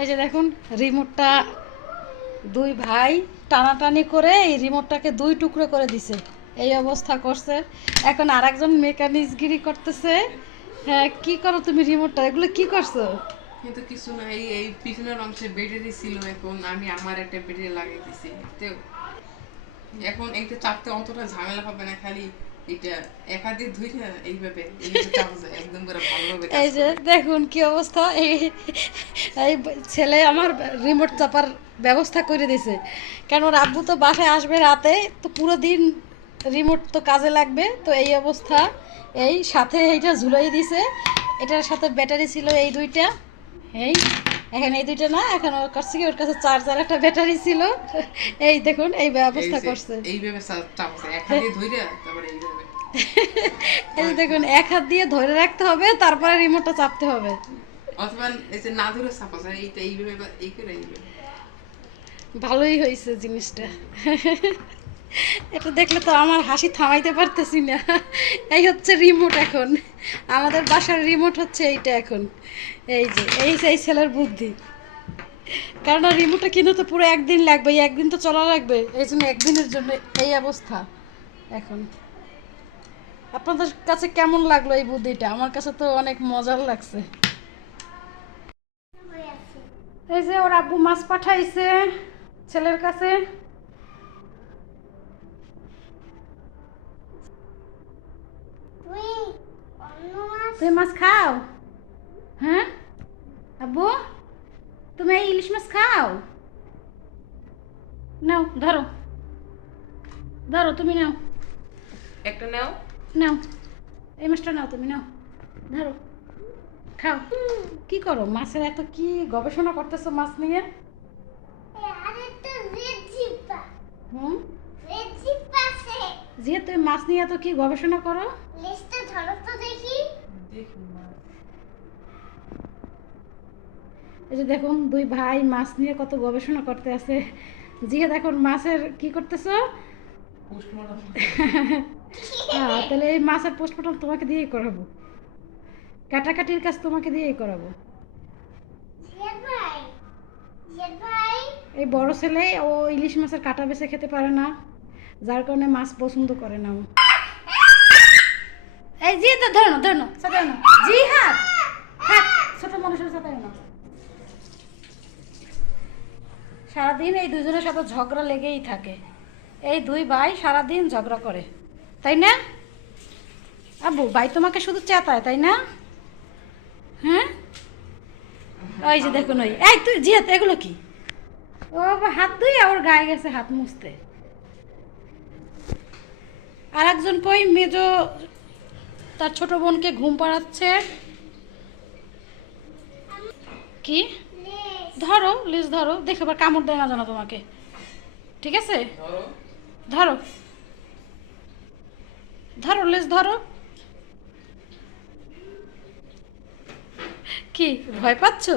এই যে দেখুন রিমোটটা দুই ভাই টানাটানি করে এই রিমোটটাকে দুই টুকরো করে দিছে, এই অবস্থা করছে। এখন আরেকজন মেকানিক্সগিরি করতেছে। হ্যাঁ, কি করো তুমি রিমোটটা, এগুলো কি করছো? কিন্তু কিছু না, এই পিছনের অংশে ব্যাটারি ছিল, এখন আমি আমার একটা ব্যাটারি লাগিয়ে দিছি। তো এখন এইটা চাপতে অতটা ঝামেলা হবে না, খালি এটা এক হাত দিয়ে ধুই না, এইভাবে এইভাবে চাপা যায়, একদম করে ভালোভাবে কাজ এই যে করে। দেখুন কি অবস্থা, এই এই ছেলে আমার রিমোট চাপার ব্যবস্থা করে দিছে। কেন ওর আব্বু তো বাসায় আসবে রাতে, তো পুরো দিন রিমোট তো কাজে লাগবে, তো এই অবস্থা। এই সাথে এইটা ঝুলাই দিছে, এটার সাথে ব্যাটারি ছিল এই দুইটা। এই এখন এই দুইটা না, এখন ওর কাছে কি, ওর কাছে চার্জার একটা ব্যাটারি ছিল। এই দেখুন এই এই ব্যবস্থা যে করছে। এইভাবে চাপা যায়, এক হাত দিয়ে ধুই না, তারপরে এইভাবে। এই যে দেখুন এক হাত দিয়ে ধরে রাখতে হবে, তারপরে রিমোটটা চাপতে হবে। অথবা এই যে না ধরে চাপা যায়, এইটা এইভাবে এই করে এইভাবে। ভালোই হয়েছে জিনিসটা। এটা দেখলে তো আমার হাসি থামাইতে পারতেছি না। এই হচ্ছে রিমোট এখন, আমাদের বাসার রিমোট হচ্ছে এইটা এখন। এই যে এই ছেলের বুদ্ধি। কারণ রিমোটটা কিনতে তো পুরো একদিন লাগবে, এই একদিন তো চলা লাগবে, এই জন্য একদিনের জন্য এই অবস্থা এখন। আপনাদের কাছে কেমন লাগলো এই বুদ্ধিটা? আমার কাছে তো অনেক মজার লাগছে। এই যে ওর আব্বু মাছ পাঠাইছে ছেলের কাছে। তুমি মাছ খাও? হ্যাঁ আব্বু, তুমি এই ইলিশ মাছ খাও? নাও ধরো, ধরো তুমি নাও, একটা নাও। নাও এই মাছটা নাও, তুমি নাও, ধরো খাও। কি করো, মাছের এত কি গবেষণা করতেছো মাছ নিয়ে? হুম, যে তুমি মাছ নিয়ে এত কি গবেষণা করো? এই যে দেখুন দুই ভাই মাছ নিয়ে কত গবেষণা করতে আছে। জিয়া দেখুন মাছের কি করতেছো? পোস্টমর্টম। হ্যাঁ, তাহলে এই মাছের পোস্টমর্টম তোমাকে দিয়েই করাবো, কাটাকাটির কাজ তোমাকে দিয়েই করাবো। এই বড় ছেলে ও ইলিশ মাছের কাটা বেছে খেতে পারে না, যার কারণে মাছ পছন্দ করে না ও। এই জি তো ধরো না, ধরো না, সাঁতারো না, জি হাত থাক, ছোট মানুষের সাঁতারো না। সারাদিন এই দুজনের সাথে ঝগড়া লেগেই থাকে, এই দুই ভাই সারাদিন ঝগড়া করে, তাই না আব্বু? ভাই তোমাকে শুধু চেতায়, তাই না? হ্যাঁ, ওই যে দেখুন ওই, এই তুই জিয়াত এগুলো কি? ও আবার হাত ধুই ওর গায়ে গেছে হাত মুছতে। আর একজন কই মেজো তার ছোট বোনকে ঘুম পাড়াচ্ছে। কি? ধরো লিজ ধরো, দেখে আবার কামড় দেয় না জানো তোমাকে, ঠিক আছে? ধরো। ধরো, ধরো লেজ ধরো। কি ভয় পাচ্ছো?